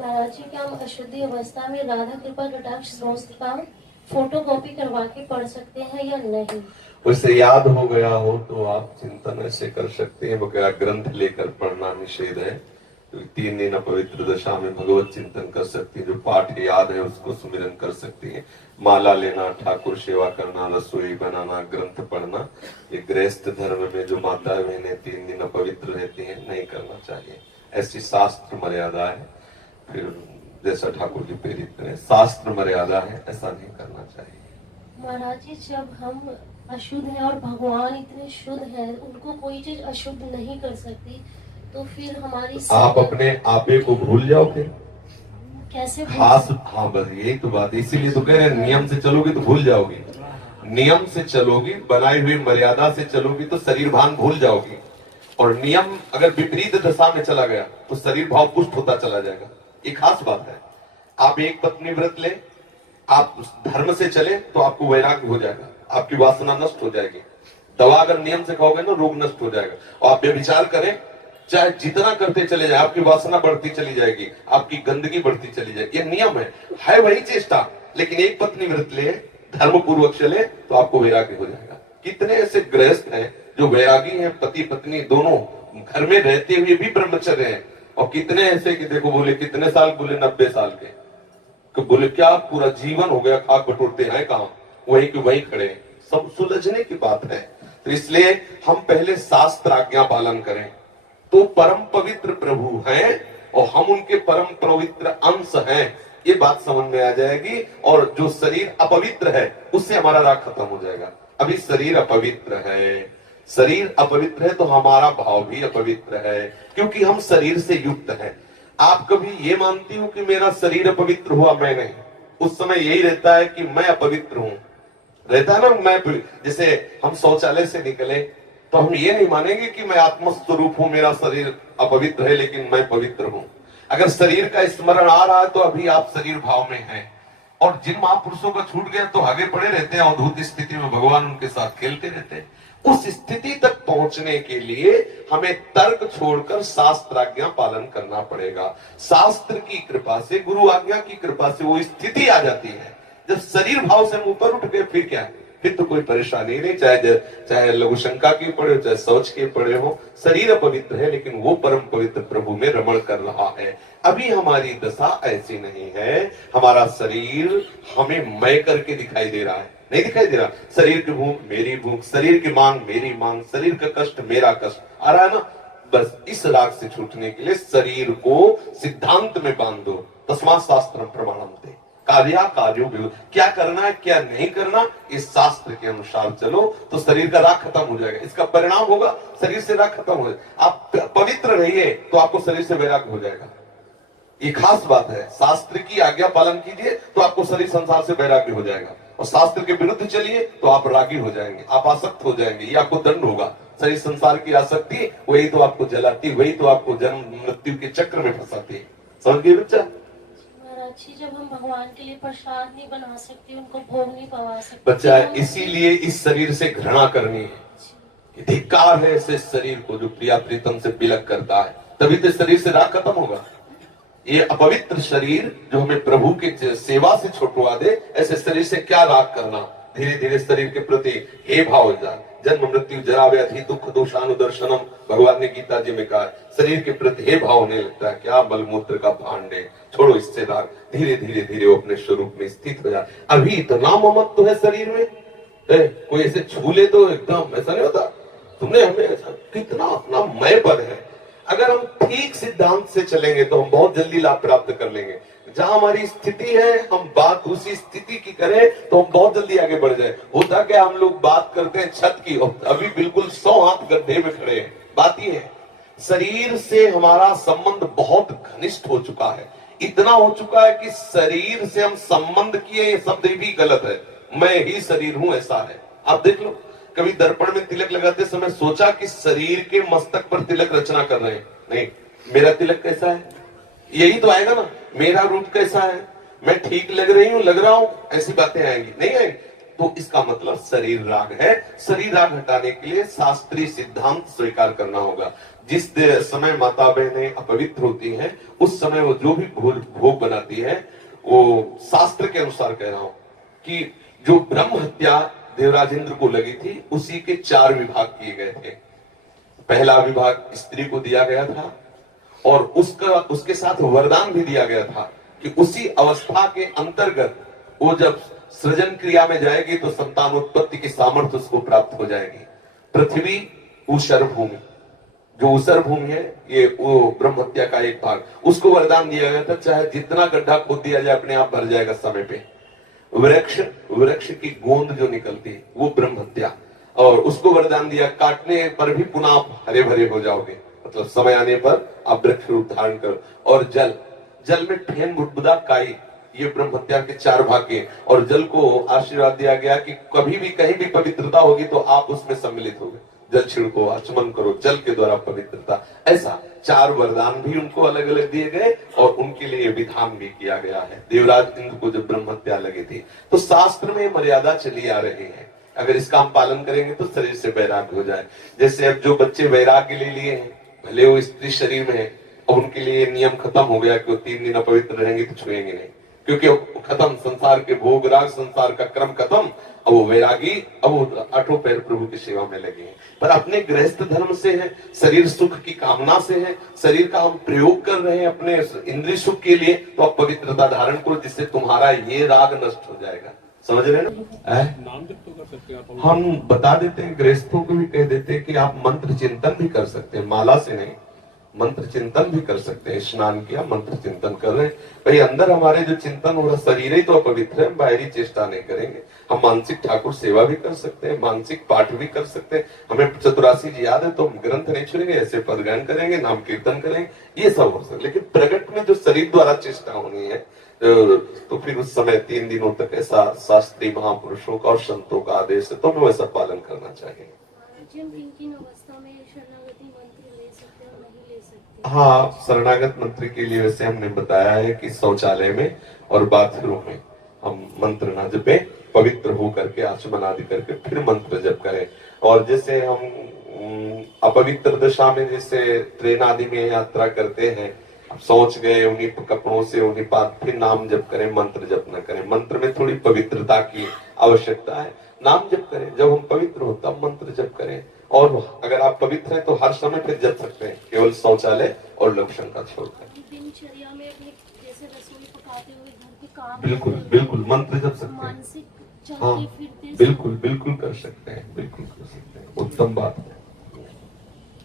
महाराज जी, क्या हम अशुद्धि अवस्था में राधा कृपा कटाक्ष स्तोत्र का फोटो कॉपी करवा के पढ़ सकते हैं या नहीं? उसे याद हो गया हो तो आप चिंतन ऐसे कर सकते हैं, वगैरह ग्रंथ लेकर पढ़ना निषेध है। तो 3 दिन अपवित्र दशा में भगवत चिंतन कर सकती है, जो पाठ याद है उसको सुमिरन कर सकती है। माला लेना, ठाकुर सेवा करना, रसोई बनाना, ग्रंथ पढ़ना, ये गृहस्थ धर्म में जो माता बहनें 3 दिन अपवित्र रहती हैं नहीं करना चाहिए। ऐसी शास्त्र मर्यादा है। फिर जैसा ठाकुर जी प्रेरित करें, शास्त्र मर्यादा है, ऐसा नहीं करना चाहिए। महाराज जी, जब हम अशुद्ध हैं और भगवान इतने शुद्ध हैं, उनको कोई चीज अशुद्ध नहीं कर सकती, तो फिर हमारी आप अपने आपे को भूल जाओ फिर कैसे? हाँ बस यही तो बात है। इसीलिए तो कह रहे हैं नियम से चलोगी तो भूल जाओगी, नियम से चलोगी, बनाई हुई मर्यादा से चलोगी तो शरीर भान भूल जाओगी। और नियम अगर विपरीत दशा में चला गया तो शरीर भाव पुष्ट होता चला जाएगा। एक खास बात है, आप एक पत्नी व्रत ले, आप धर्म से चले तो आपको वैराग्य हो जाएगा, आपकी वासना नष्ट हो जाएगी। दवा अगर नियम से खाओगे ना, रोग नष्ट हो जाएगा। और आप व्यभिचार करें, चाहे जितना करते चले जाए, आपकी वासना बढ़ती चली जाएगी, आपकी गंदगी बढ़ती चली जाएगी। ये नियम है वही चेष्टा। लेकिन एक पत्नी व्रत ले, धर्म पूर्वक चले तो आपको वैराग्य हो जाएगा। कितने ऐसे गृहस्थ हैं जो वैरागी हैं, पति पत्नी दोनों घर में रहते हुए भी ब्रह्मचर्य हैं। और कितने ऐसे कि देखो बोले कितने साल, बोले 90 साल के, तो बोले क्या पूरा जीवन हो गया, खाक बटोरते हैं कहां, वही के वही खड़े। सब सुलझने की बात है। तो इसलिए हम पहले शास्त्र आज्ञा पालन करें तो परम पवित्र प्रभु हैं और हम उनके परम पवित्र अंश हैं, ये बात समझ में आ जाएगी। और जो शरीर अपवित्र है उससे हमारा राग खत्म हो जाएगा। अभी शरीर अपवित्र है, शरीर अपवित्र है तो हमारा भाव भी अपवित्र है, क्योंकि हम शरीर से युक्त हैं। आप कभी ये मानती हो कि मेरा शरीर अपवित्र हुआ? मैं नहीं। उस समय यही रहता है कि मैं अपवित्र हूं, रहता है ना। मैं जैसे हम शौचालय से निकले तो हम ये नहीं मानेंगे कि मैं आत्मस्वरूप हूं, मेरा शरीर अपवित्र है लेकिन मैं पवित्र हूं। अगर शरीर का स्मरण आ रहा है तो अभी आप शरीर भाव में हैं। और जिन महापुरुषों का छूट गया तो आगे पड़े रहते हैं, अवधूत स्थिति में भगवान उनके साथ खेलते रहते हैं। उस स्थिति तक पहुंचने के लिए हमें तर्क छोड़कर शास्त्र आज्ञा पालन करना पड़ेगा। शास्त्र की कृपा से, गुरु आज्ञा की कृपा से वो स्थिति आ जाती है। जब शरीर भाव से हम ऊपर उठ गए फिर क्या है, फिर तो कोई परेशानी नहीं। चाहे लघु शंका की पड़े हो, चाहे शौच के पड़े हो, शरीर अपवित्र है लेकिन वो परम पवित्र प्रभु में रमण कर रहा है। अभी हमारी दशा ऐसी नहीं है। हमारा शरीर हमें मैं करके दिखाई दे रहा है, नहीं दिखाई दे रहा। शरीर की भूख मेरी भूख, शरीर की मांग मेरी मांग, शरीर का कष्ट मेरा कष्ट आ रहा है ना। बस इस राग से छूटने के लिए शरीर को सिद्धांत में बांध दो। तस्मात् शास्त्रम प्रमाणम ते, कार्या कार्यो विरोध, क्या करना है क्या नहीं करना इस शास्त्र के अनुसार चलो तो शरीर का राग खत्म हो जाएगा। इसका परिणाम होगा शरीर से राग खत्म हो जाएगा। आप पवित्र रहिए तो आपको शरीर से वैराग्य हो जाएगा। ये खास बात है। शास्त्र की आज्ञा पालन कीजिए तो आपको शरीर संसार से वैराग्य हो जाएगा। और शास्त्र के विरुद्ध चलिए तो आप रागी हो जाएंगे, आप आसक्त हो जाएंगे, ये आपको दंड होगा। शरीर संसार की आसक्ति वही तो आपको जलाती, वही तो आपको जन्म मृत्यु के चक्र में फंसाती है। समझ गए बच्चा? जब हम भगवान के लिए प्रसाद नहीं बना सकते, उनको भोग नहीं पवा सकते बच्चा, इसीलिए इस शरीर से घृणा करनी है। धिक्कार है ऐसे शरीर को जो प्रिया प्रीतम से बिलक करता है, तभी तो शरीर से राग खत्म होगा। ये अपवित्र शरीर जो हमें प्रभु के सेवा से छुटवा दे, ऐसे शरीर से क्या राग करना। धीरे धीरे शरीर के प्रति हे भाव हो जाए। जन्म मृत्यु जरा व्याधि दुख दोषानुदर्शनम, भगवान ने गीता जी में कहा, शरीर के प्रति हे भाव होने लगता है। क्या मलमूत्र का भांड है, छोड़ो इससे राग। धीरे धीरे धीरे वो अपने स्वरूप में स्थित हो जाए। अभी इतना ममत्व है शरीर में, कोई ऐसे छू ले तो एकदम ऐसा नहीं होता। तुमने हमें ऐसा कितना अपना मय पद है। अगर हम ठीक सिद्धांत से चलेंगे तो हम बहुत जल्दी लाभ प्राप्त कर लेंगे। जहां हमारी स्थिति है हम बात उसी स्थिति की करें तो हम बहुत जल्दी आगे बढ़ जाए। होता क्या, हम लोग बात करते हैं छत की, अभी बिल्कुल 100 हाथ गड्ढे में खड़े हैं। बात ये है, शरीर से हमारा संबंध बहुत घनिष्ठ हो चुका है। इतना हो चुका है कि शरीर से हम संबंध किए, ये शब्द भी गलत है। मैं ही शरीर हूं ऐसा है। आप देख लो, कभी दर्पण में तिलक लगाते समय सोचा कि शरीर के मस्तक पर तिलक रचना कर रहे हैं? नहीं। मेरा तिलक कैसा है, यही तो आएगा ना। मेरा रूप कैसा है, मैं ठीक लग रही हूं, लग रहा हूं, ऐसी बातें आएंगी नहीं आएंगी। तो इसका मतलब शरीर राग है। शरीर राग हटाने के लिए शास्त्रीय सिद्धांत स्वीकार करना होगा। जिस समय माता बहनें अपवित्र होती हैं, उस समय वो जो भी भोग बनाती है, वो शास्त्र के अनुसार कह रहा हूं कि जो ब्रह्म हत्या देवराज इंद्र को लगी थी, उसी के 4 विभाग किए गए थे। पहला विभाग स्त्री को दिया गया था और उसके साथ वरदान भी दिया गया था कि उसी अवस्था के अंतर्गत वो जब सृजन क्रिया में जाएगी तो संतानोत्पत्ति की सामर्थ्य उसको प्राप्त हो जाएगी। पृथ्वी ऊषर भूमि, जो ऊषर भूमि है, ये वो ब्रह्म हत्या का एक भाग, उसको वरदान दिया गया था, चाहे जितना गड्ढा खोद दिया जाए अपने आप भर जाएगा समय पे। वृक्ष की गोंद जो निकलती है वो ब्रह्म हत्या, और उसको वरदान दिया काटने पर भी पुनः आप हरे भरे हो जाओगे, मतलब समय आने पर आप वृक्ष रूप धारण करो। और जल में फेन बुदबुदा काई, ये ब्रह्म हत्या के 4 भाग के। और जल को आशीर्वाद दिया गया कि कभी भी कहीं भी पवित्रता होगी तो आप उसमें सम्मिलित होगे, जल छिड़को, आचमन करो, जल के द्वारा पवित्रता। ऐसा 4 वरदान भी उनको अलग अलग दिए गए और उनके लिए विधान भी किया गया है। देवराज इंद्र को जब ब्रह्म हत्या लगी थी तो शास्त्र में मर्यादा चली आ रही है, अगर इसका हम पालन करेंगे तो शरीर से वैराग्य हो जाए। जैसे अब जो बच्चे वैराग्य ले लिए हैं, भले वो स्त्री शरीर में है, अब उनके लिए नियम खत्म हो गया कि वो 3 दिन अपवित्र रहेंगे तो छुएंगे नहीं, क्योंकि वो खत्म, संसार के भोग राग, संसार का क्रम खत्म। अब वो वैरागी, अब वो 8 पैर प्रभु की सेवा में लगे हैं। पर अपने गृहस्थ धर्म से है, शरीर सुख की कामना से है, शरीर का हम प्रयोग कर रहे हैं अपने इंद्रिय सुख के लिए, तो आप पवित्रता धारण करो, जिससे तुम्हारा ये राग नष्ट हो जाएगा। समझ रहे ना? नाम जप तो कर सकते हैं आप? हम बता देते हैं, गृहस्थों को भी कह देते हैं कि आप मंत्र चिंतन भी कर सकते हैं, माला से नहीं, मंत्र चिंतन भी कर सकते हैं। स्नान किया, मंत्र चिंतन कर रहे हैं, भाई अंदर हमारे जो चिंतन हो रहा, शरीर ही तो अपवित्र है, बाहरी चेष्टा नहीं करेंगे। हम मानसिक ठाकुर सेवा भी कर सकते हैं, मानसिक पाठ भी कर सकते हैं। हमें चतुरासी जी याद है तो हम ग्रंथ नहीं छुएंगे, ऐसे पदगान करेंगे, नाम कीर्तन करेंगे, ये सब हो सकता। लेकिन प्रगट में जो शरीर द्वारा चेष्टा होनी है, तो फिर उस समय 3 दिनों तक ऐसा शास्त्रीय महापुरुषों का और संतों का आदेश है, तो हमें वैसा पालन करना चाहिए। किन अवस्था में शरणागति मंत्र ले सकते हैं और नहीं ले सकते? हाँ, शरणागत मंत्र के लिए वैसे हमने बताया है कि शौचालय में और बाथरूम में हम मंत्र ना जपे, पवित्र हो करके आचमन आदि करके फिर मंत्र जप करें। और जैसे हम अपवित्र दशा में जैसे ट्रेन आदि में यात्रा करते हैं, सोच गए उन्हीं कपड़ों से, उन्हीं पास फिर नाम जप करें, मंत्र जप न करें। मंत्र में थोड़ी पवित्रता की आवश्यकता है, नाम जप करें, जब हम पवित्र हो तब मंत्र जप करें। और अगर आप पवित्र हैं तो हर समय फिर जप सकते हैं, केवल शौचालय और लक्षण का छोड़कर। दिनचर्या में अपने जैसे रसोई पकाते हुए घर के काम, बिल्कुल बिल्कुल मंत्र जप सकते हैं, मानसिक हाँ चलते फिरते बिल्कुल बिल्कुल कर सकते हैं, बिल्कुल कर सकते हैं, उत्तम बात है।